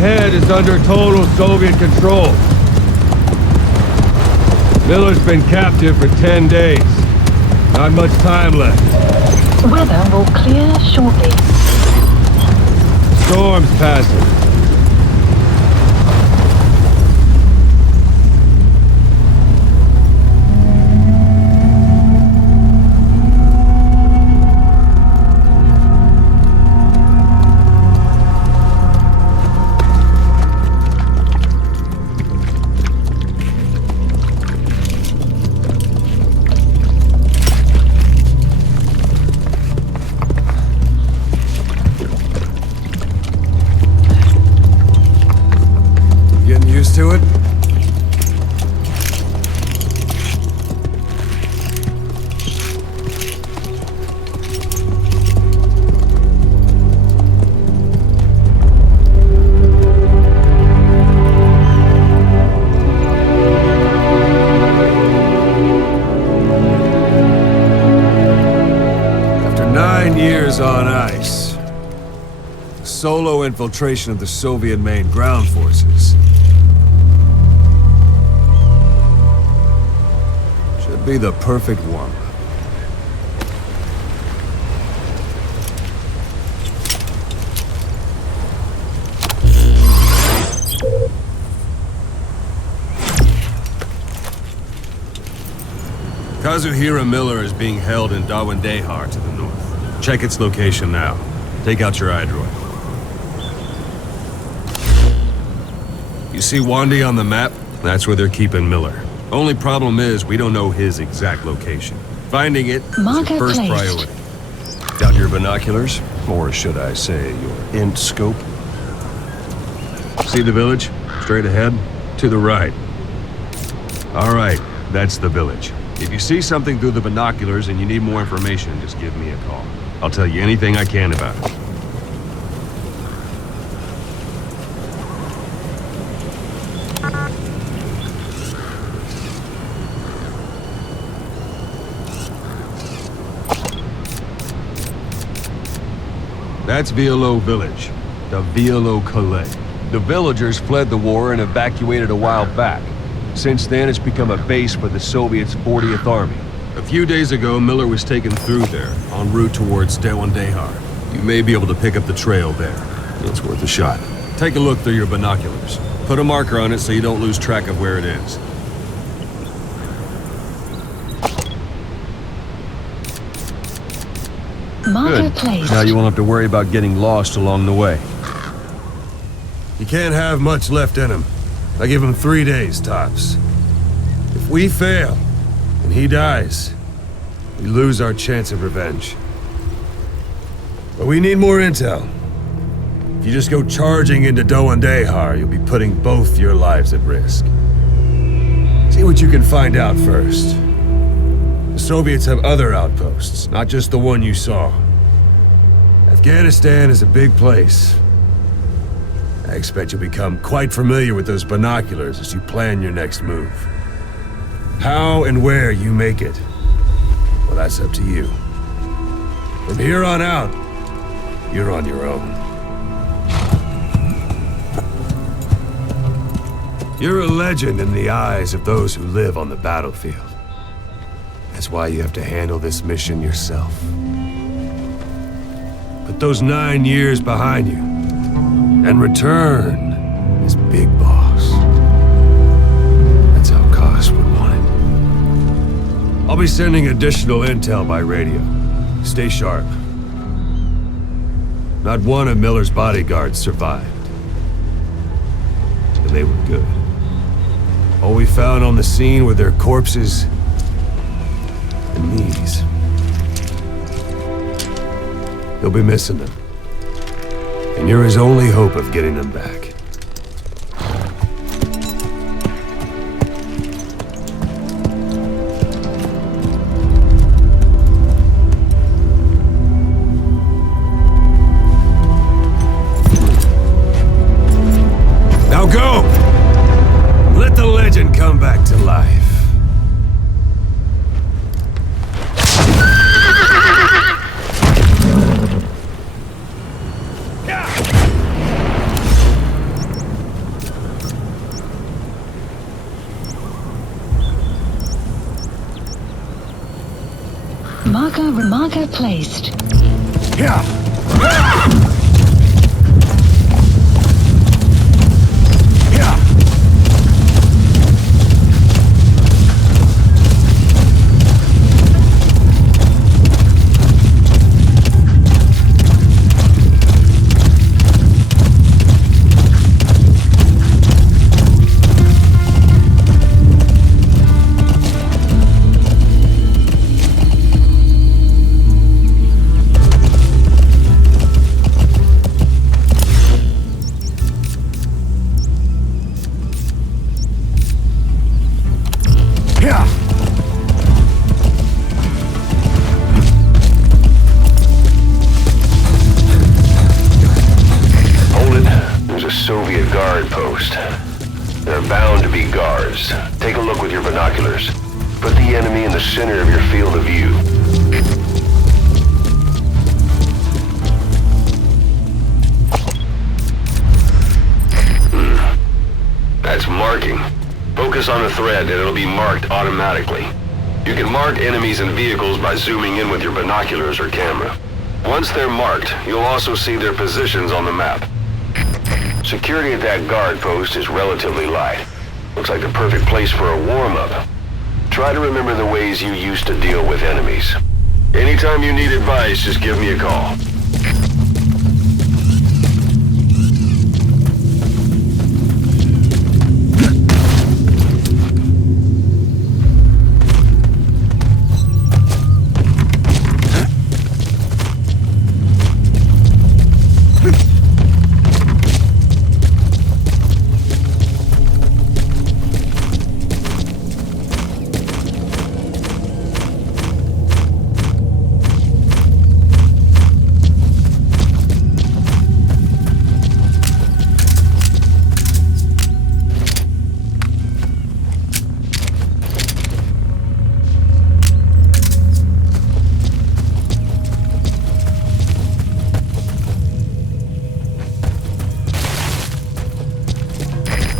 ahead is under total Soviet control. Miller's been captive for 10 days. Not much time left. Weather will clear shortly. Storm's passing. To it? After 9 years on ice, the solo infiltration of the Soviet main ground forces be the perfect warm-up. Kazuhira Miller is being held in Dawandehar to the north. Check its location now. Take out your iDroid. You see Wandi on the map? That's where they're keeping Miller. Only problem is, we don't know his exact location. Finding it is your first priority. Got your binoculars? Or should I say, your int scope? See the village? Straight ahead? To the right. All right, that's the village. If you see something through the binoculars and you need more information, just give me a call. I'll tell you anything I can about it. That's Violo Village, the Violo Calais. The villagers fled the war and evacuated a while back. Since then, it's become a base for the Soviets' 40th Army. A few days ago, Miller was taken through there, en route towards Dawandehar. You may be able to pick up the trail there. It's worth a shot. Take a look through your binoculars. Put a marker on it so you don't lose track of where it is. Marker placed. Now you won't have to worry about getting lost along the way. He can't have much left in him. I give him 3 days, tops. If we fail, and he dies, we lose our chance of revenge. But we need more intel. If you just go charging into Dawandehar, you'll be putting both your lives at risk. See what you can find out first. The Soviets have other outposts, not just the one you saw. Afghanistan is a big place. I expect you'll become quite familiar with those binoculars as you plan your next move. How and where you make it, well, that's up to you. From here on out, you're on your own. You're a legend in the eyes of those who live on the battlefield. That's why you have to handle this mission yourself. Put those 9 years behind you, and return as Big Boss. That's how Koss would want it. I'll be sending additional intel by radio. Stay sharp. Not one of Miller's bodyguards survived. And they were good. All we found on the scene were their corpses and knees. You'll be missing them. And you're his only hope of getting them back. Now go! Let the legend come back to life. Marker placed. Yeah. Soviet guard post. There are bound to be guards. Take a look with your binoculars. Put the enemy in the center of your field of view. That's marking. Focus on a thread and it'll be marked automatically. You can mark enemies and vehicles by zooming in with your binoculars or camera. Once they're marked, you'll also see their positions on the map. Security at that guard post is relatively light. Looks like the perfect place for a warm-up. Try to remember the ways you used to deal with enemies. Anytime you need advice, just give me a call.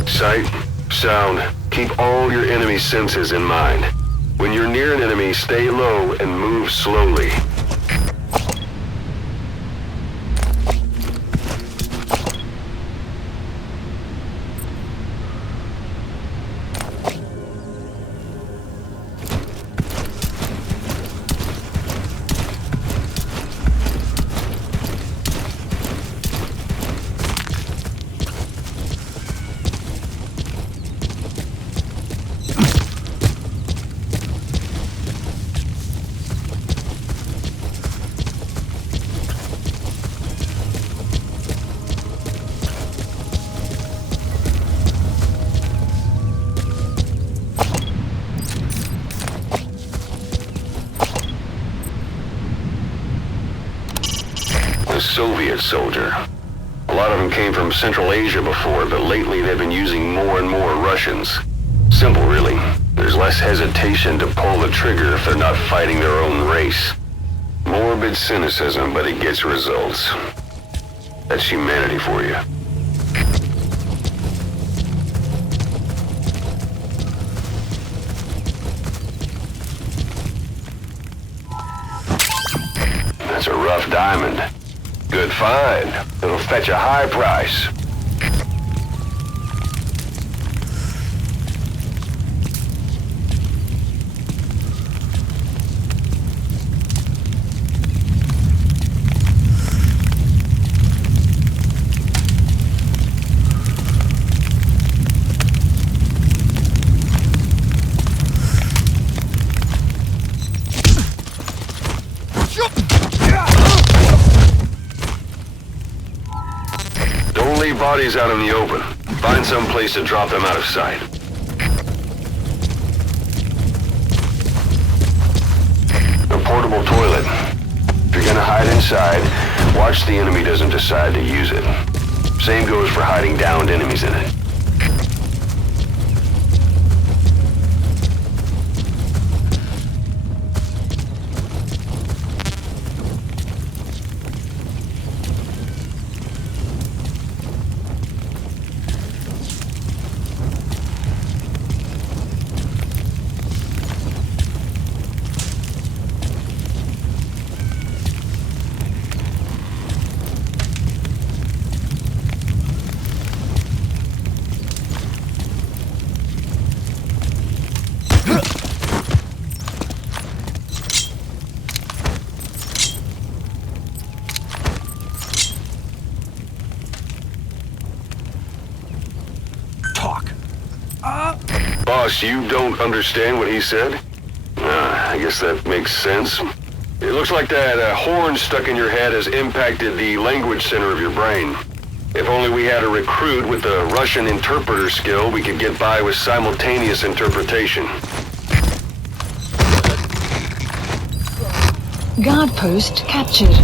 Sight, sound, keep all your enemy senses in mind. When you're near an enemy, stay low and move slowly. Soviet soldier. A lot of them came from Central Asia before, but lately they've been using more and more Russians. Simple, really. There's less hesitation to pull the trigger if they're not fighting their own race. Morbid cynicism, but it gets results. That's humanity for you. That's a rough diamond. Good find. It'll fetch a high price. Bodies out in the open. Find some place to drop them out of sight. A portable toilet. If you're gonna hide inside, watch the enemy doesn't decide to use it. Same goes for hiding downed enemies in it. Boss, you don't understand what he said? I guess that makes sense. It looks like that horn stuck in your head has impacted the language center of your brain. If only we had a recruit with the Russian interpreter skill, we could get by with simultaneous interpretation. Guard post captured.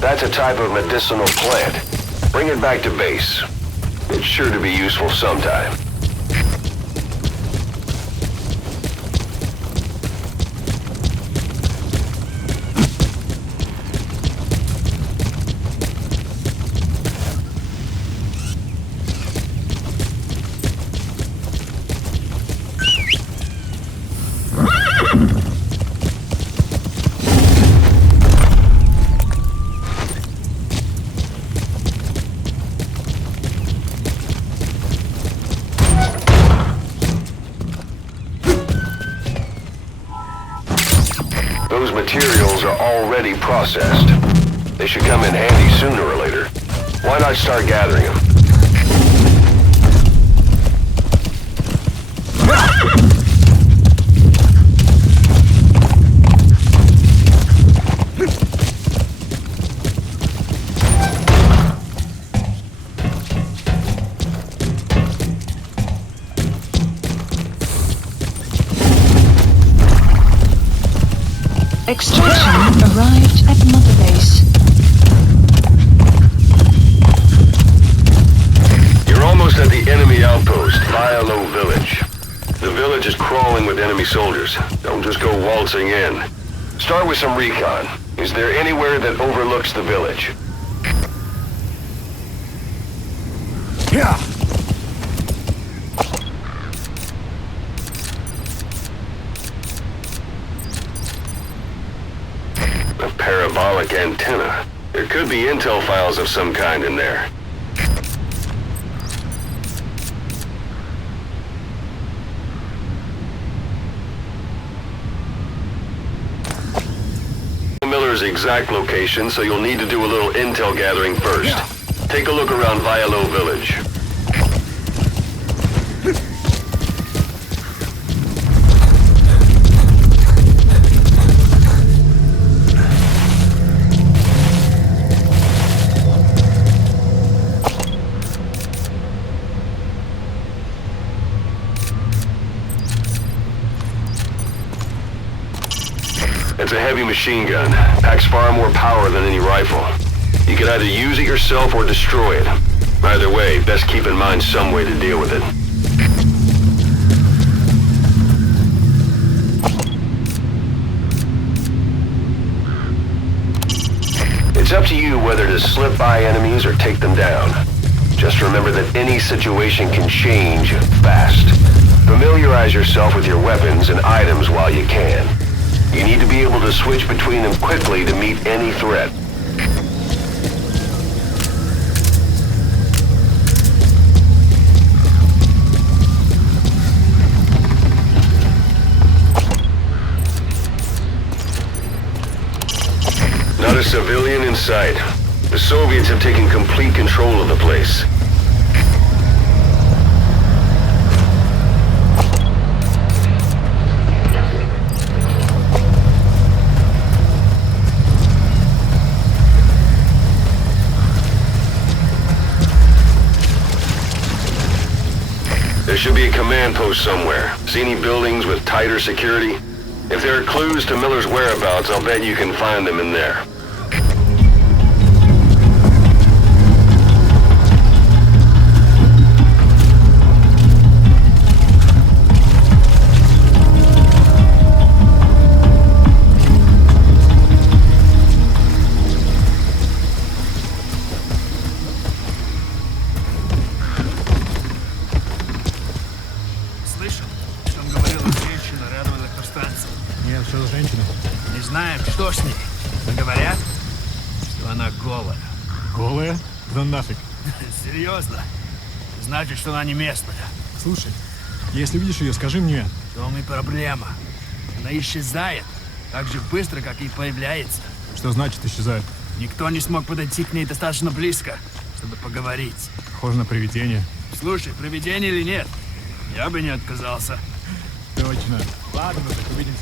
That's a type of medicinal plant. Bring it back to base. It's sure to be useful sometime. Those materials are already processed. They should come in handy sooner or later. Why not start gathering them? Extraction arrived at Mother Base. You're almost at the enemy outpost, Vialo Village. The village is crawling with enemy soldiers. Don't just go waltzing in. Start with some recon. Is there anywhere that overlooks the village? Yeah. A parabolic antenna. There could be intel files of some kind in there. Miller's exact location, so you'll need to do a little intel gathering first. Take a look around Vialo Village. It's a heavy machine gun. Packs far more power than any rifle. You can either use it yourself or destroy it. Either way, best keep in mind some way to deal with it. It's up to you whether to slip by enemies or take them down. Just remember that any situation can change fast. Familiarize yourself with your weapons and items while you can. You need to be able to switch between them quickly to meet any threat. Not a civilian in sight. The Soviets have taken complete control of the place. There should be a command post somewhere. See any buildings with tighter security? If there are clues to Miller's whereabouts, I'll bet you can find them in there. Слышал, что говорила женщина? женщина рядом с электростанцией. Нет, что за женщина? Не знаем, что с ней. Но говорят, что она голая. Голая? Да нафиг. Серьезно? Значит, что она не местная. Слушай, если видишь ее, скажи мне. В том и проблема. Она исчезает так же быстро, как и появляется. Что значит исчезает? Никто не смог подойти к ней достаточно близко, чтобы поговорить. Похоже на привидение. Слушай, привидение или нет, я бы не отказался. Точно. Ладно, ну так увидимся.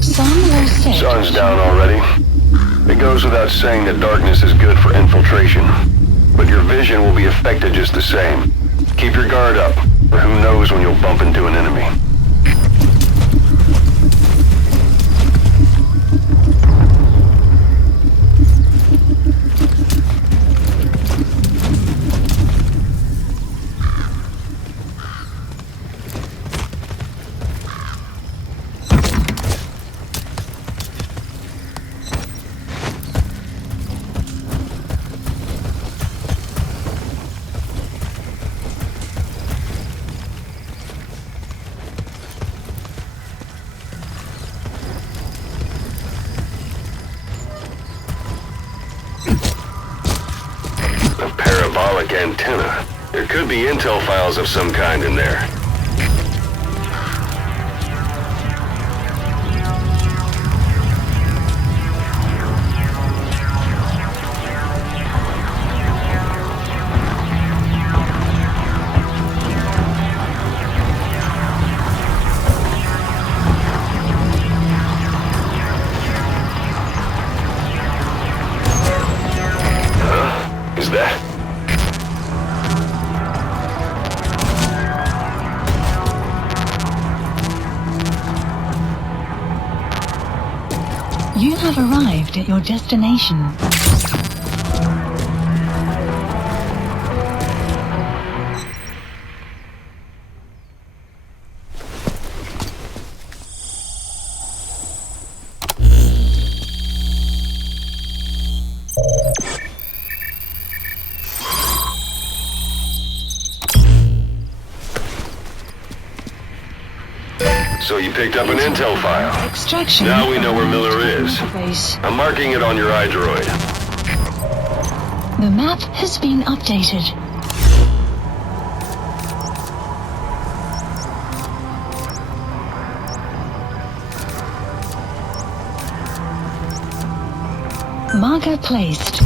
Sun will set. Sun's down already. It goes without saying that darkness is good for infiltration. But your vision will be affected just the same. Keep your guard up, or who knows when you'll bump into an enemy. A parabolic antenna. There could be intel files of some kind in there. Is that? You have arrived at your destination. So you picked up an intel file. Extraction. Now we know where Miller is. Base. I'm marking it on your iDroid. The map has been updated. Marker placed.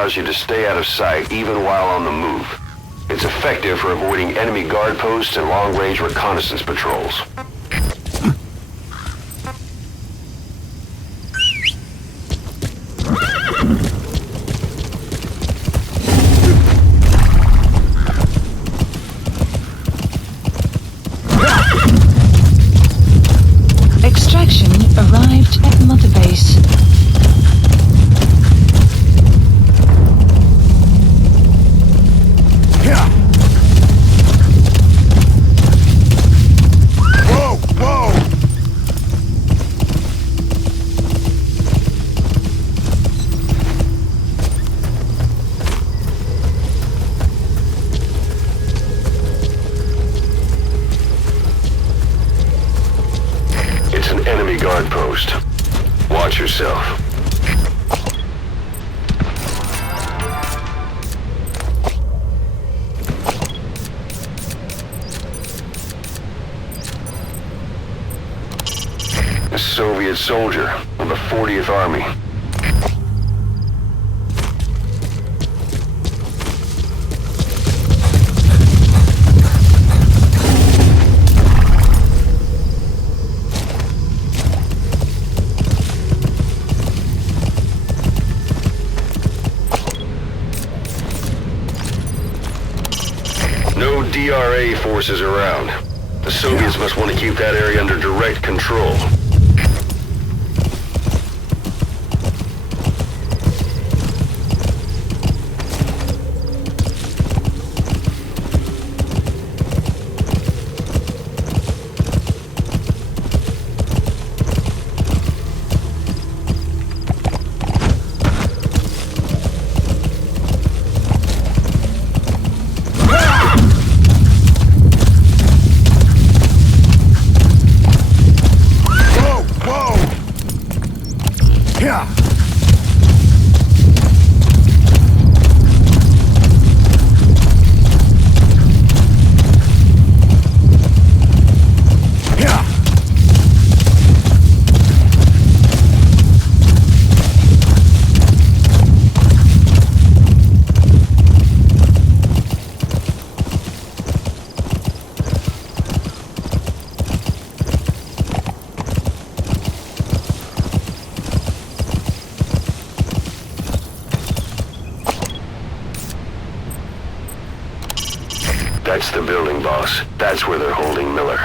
allows you to stay out of sight even while on the move. It's effective for avoiding enemy guard posts and long-range reconnaissance patrols. Extraction arrived at Mother Base. Whoa, whoa! It's an enemy guard post. Watch yourself. A Soviet soldier of the 40th Army. No DRA forces around. The Soviets must want to keep that area under direct control. That's the building, boss. That's where they're holding Miller.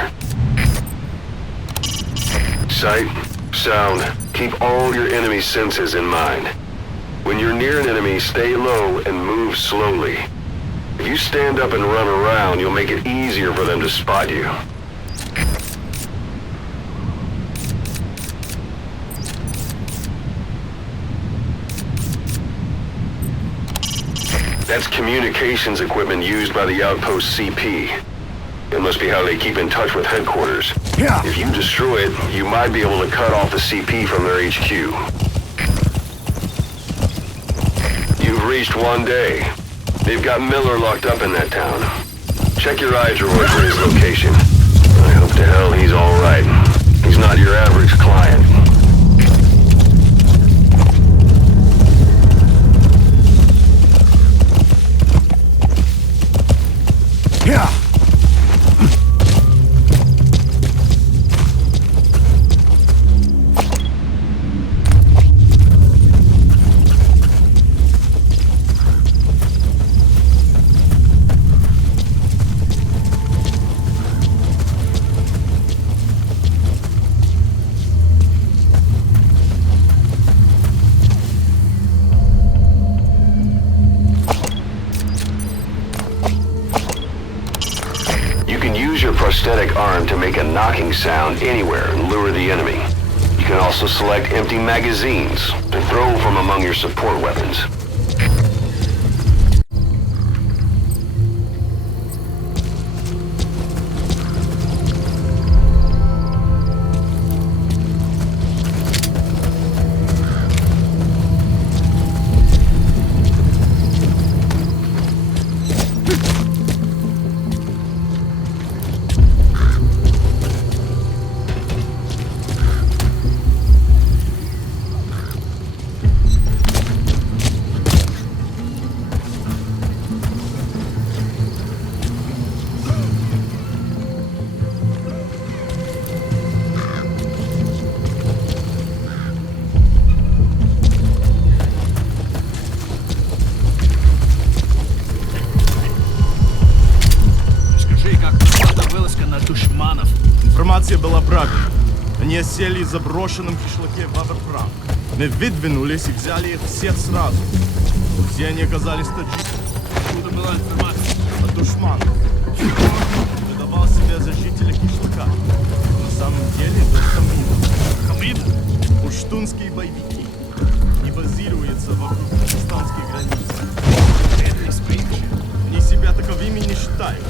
Sight, sound, keep all your enemy senses in mind. When you're near an enemy, stay low and move slowly. If you stand up and run around, you'll make it easier for them to spot you. That's communications equipment used by the outpost CP. It must be how they keep in touch with headquarters. If you destroy it, you might be able to cut off the CP from their HQ. You've reached one day. They've got Miller locked up in that town. Check your eye droid for his location. I hope to hell he's alright. He's not your average client. Prosthetic arm to make a knocking sound anywhere and lure the enemy. You can also select empty magazines to throw from among your support weapons. душманов. Информация была правильной. Они осели в заброшенном кишлаке Ваверфранк. Мы выдвинулись и взяли их всех сразу. Все они оказались таджиками. Откуда была информация? От душманов. Выдавал себя за жителя кишлака. На самом деле это Хамид. Хамид? Пуштунские боевики. Не базируются вокруг пакистанской границы. Это из Пейджа. Они себя таковыми не считают.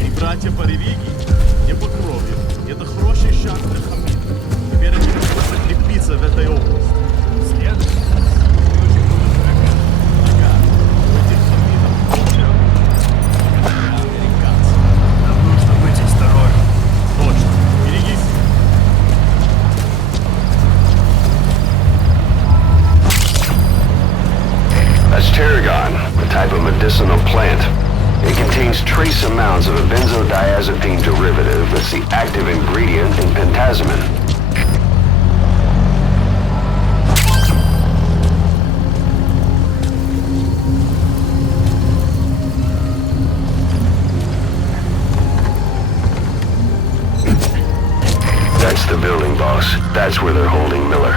И братья по религии, не по крови. Это хороший шанс для Хамида. Теперь они могут закрепиться в этой области. Следует. Ага. У этих Хамидов американцы. Нам нужно быть осторожным. Точно. Берегись. That's tarragon, a type of medicinal plant. It contains trace amounts of a benzodiazepine derivative that's the active ingredient in pentazemin. That's the building, boss. That's where they're holding Miller.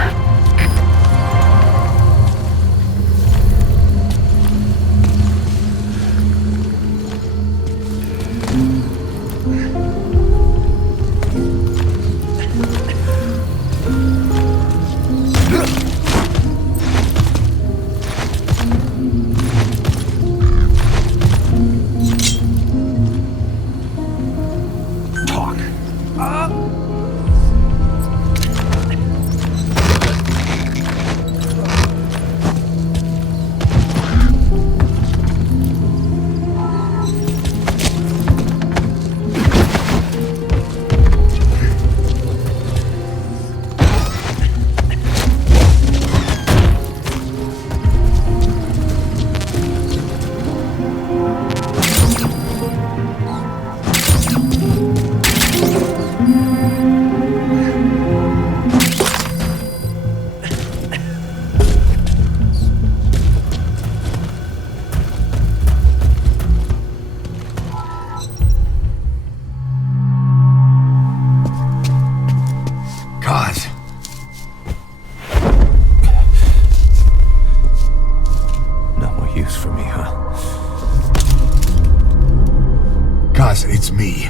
It's me.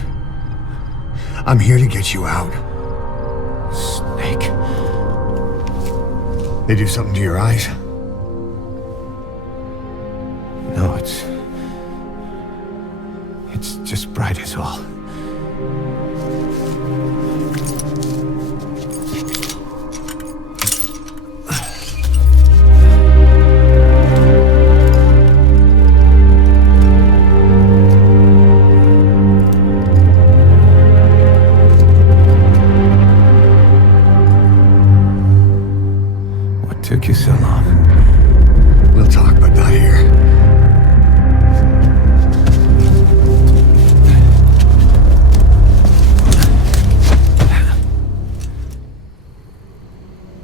I'm here to get you out. Snake. They do something to your eyes? No, it's just bright is all. Took you so long.